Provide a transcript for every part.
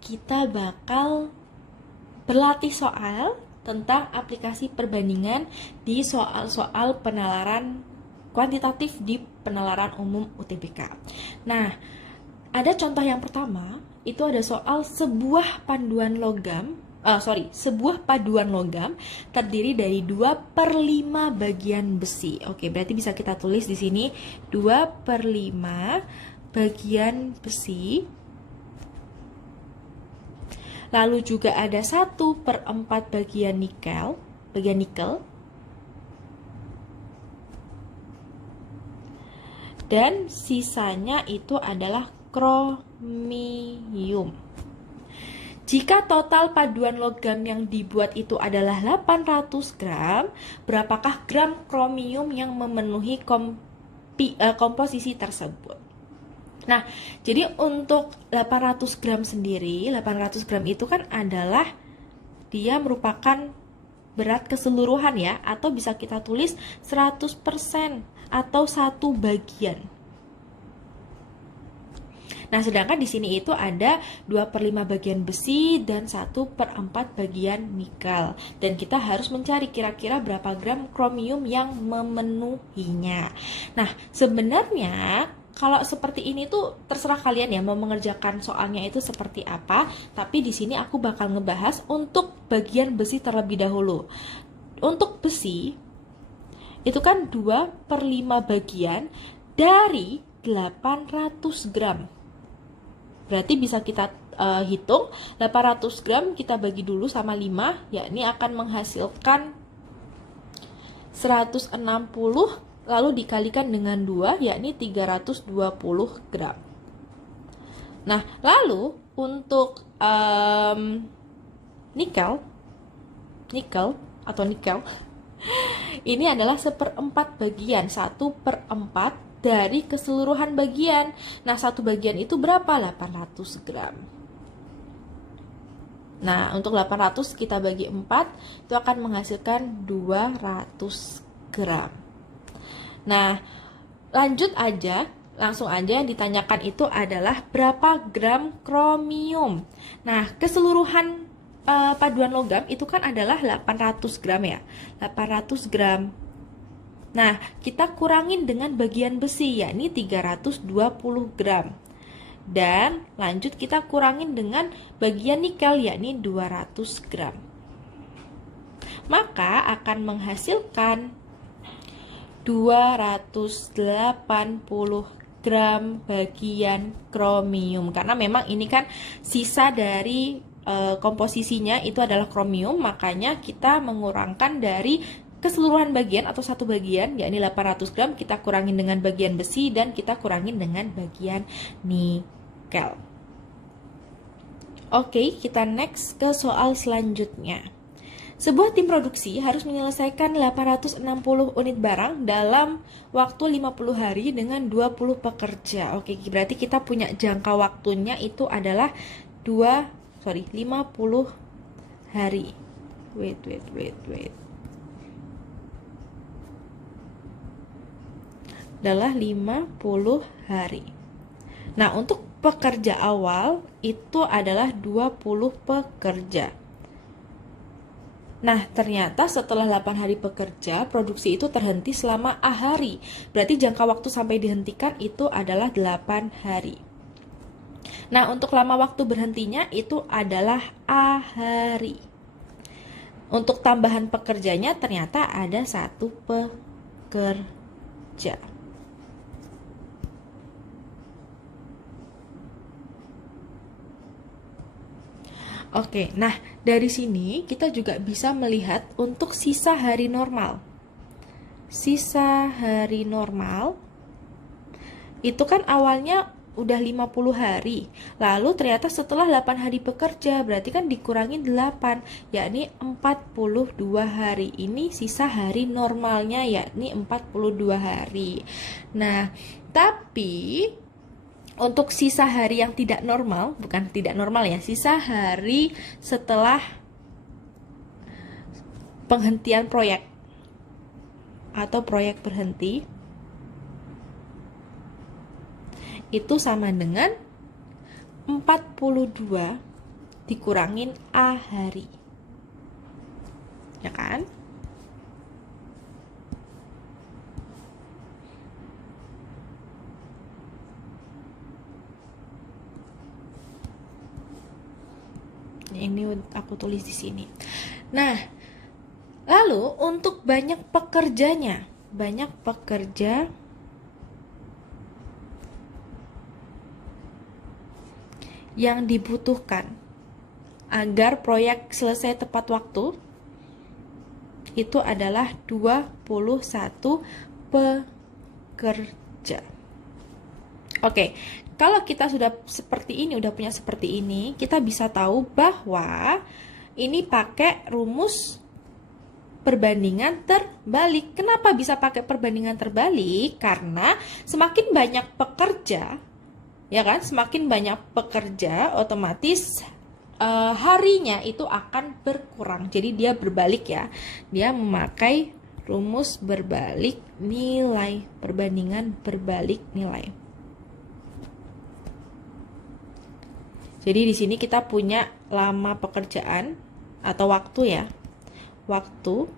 kita bakal berlatih soal tentang aplikasi perbandingan di soal-soal penalaran kuantitatif di penalaran umum UTBK. Nah, ada contoh yang pertama, itu ada soal sebuah paduan logam terdiri dari 2/5 bagian besi. Oke, berarti bisa kita tulis di sini 2/5 bagian besi. Lalu juga ada 1/4 bagian nikel. Dan sisanya itu adalah kromium. Jika total paduan logam yang dibuat itu adalah 800 gram, berapakah gram kromium yang memenuhi komposisi tersebut? Nah, jadi untuk 800 gram sendiri, 800 gram itu kan adalah dia merupakan berat keseluruhan ya, atau bisa kita tulis 100% atau 1 bagian. Nah, sedangkan di sini itu ada 2/5 bagian besi dan 1/4 bagian nikel. Dan kita harus mencari kira-kira berapa gram kromium yang memenuhinya. Nah, sebenarnya kalau seperti ini tuh terserah kalian ya mau mengerjakan soalnya itu seperti apa. Tapi di sini aku bakal ngebahas untuk bagian besi terlebih dahulu. Untuk besi itu kan 2/5 bagian dari 800 gram. Berarti bisa kita hitung 800 gram kita bagi dulu sama 5, yakni akan menghasilkan 160, lalu dikalikan dengan 2, yakni 320 gram. Nah, lalu untuk nikel ini adalah 1/4 bagian, 1/4 dari keseluruhan bagian. Nah, 1 bagian itu berapa? 800 gram. Nah, untuk 800 kita bagi 4, itu akan menghasilkan 200 gram. Nah, langsung aja yang ditanyakan itu adalah berapa gram kromium. Nah, keseluruhan paduan logam itu kan adalah 800 gram ya. 800 gram. Nah, kita kurangin dengan bagian besi, yakni 320 gram. Dan lanjut kita kurangin dengan bagian nikel, yakni 200 gram. Maka akan menghasilkan 280 gram bagian kromium. Karena memang ini kan sisa dari komposisinya itu adalah kromium, makanya kita mengurangkan dari keseluruhan bagian atau 1 bagian, yakni 800 gram, kita kurangin dengan bagian besi dan kita kurangin dengan bagian nikel. Oke, kita next ke soal selanjutnya. Sebuah tim produksi harus menyelesaikan 860 unit barang dalam waktu 50 hari dengan 20 pekerja. Oke, berarti kita punya jangka waktunya itu adalah 50 hari. Wait. Adalah 50 hari. Nah, untuk pekerja awal itu adalah 20 pekerja. Nah, ternyata setelah 8 hari bekerja, produksi itu terhenti selama A hari. Berarti jangka waktu sampai dihentikan itu adalah 8 hari. Nah, untuk lama waktu berhentinya itu adalah A hari. Untuk tambahan pekerjanya ternyata ada 1 pekerja. Oke, nah dari sini kita juga bisa melihat untuk sisa hari normal. Sisa hari normal itu kan awalnya udah 50 hari. Lalu ternyata setelah 8 hari bekerja, berarti kan dikurangin 8, yakni 42 hari. Ini sisa hari normalnya, yakni 42 hari. Nah, tapi untuk sisa hari yang tidak normal, bukan tidak normal ya, sisa hari setelah penghentian proyek atau proyek berhenti, itu sama dengan 42 dikurangin A hari. Ya kan? Ini aku tulis di sini. Nah, lalu untuk banyak pekerjanya, banyak pekerja yang dibutuhkan agar proyek selesai tepat waktu itu adalah 21 pekerja. Oke, kalau kita sudah seperti ini, udah punya seperti ini, kita bisa tahu bahwa ini pakai rumus perbandingan terbalik. Kenapa bisa pakai perbandingan terbalik? Karena semakin banyak pekerja, ya kan, semakin banyak pekerja, otomatis harinya itu akan berkurang. Jadi dia berbalik ya, dia memakai rumus berbalik nilai, perbandingan berbalik nilai. Jadi di sini kita punya lama pekerjaan atau waktu ya. Waktu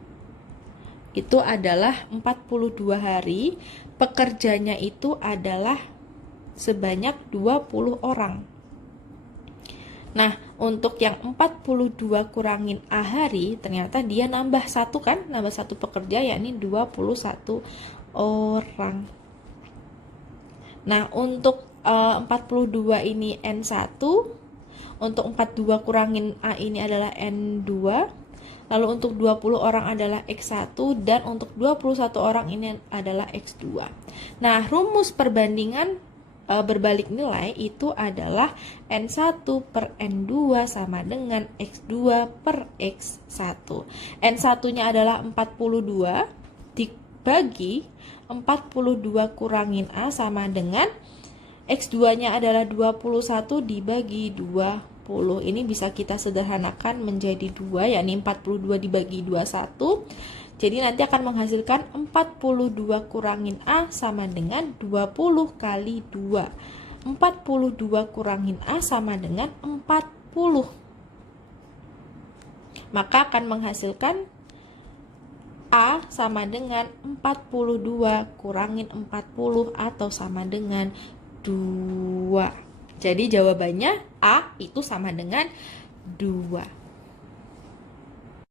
itu adalah 42 hari, pekerjanya itu adalah sebanyak 20 orang. Nah, untuk yang 42 kurangin A hari, ternyata dia nambah satu kan, nambah satu pekerja, yakni 21 orang. Nah, untuk 42 ini N1, untuk 42 kurangin A ini adalah N2, lalu untuk 20 orang adalah X1, dan untuk 21 orang ini adalah X2. Nah, rumus perbandingan berbalik nilai itu adalah N1 per N2 sama dengan X2 per X1. N1-nya adalah 42 dibagi 42 kurangin A sama dengan X2-nya adalah 21 dibagi 20. Ini bisa kita sederhanakan menjadi 2, yakni 42 dibagi 21. Jadi nanti akan menghasilkan 42 kurangin A sama dengan 20 kali 2. 42 kurangin A sama dengan 40. Maka akan menghasilkan A sama dengan 42 kurangin 40 atau sama dengan 2. Jadi jawabannya A itu sama dengan 2.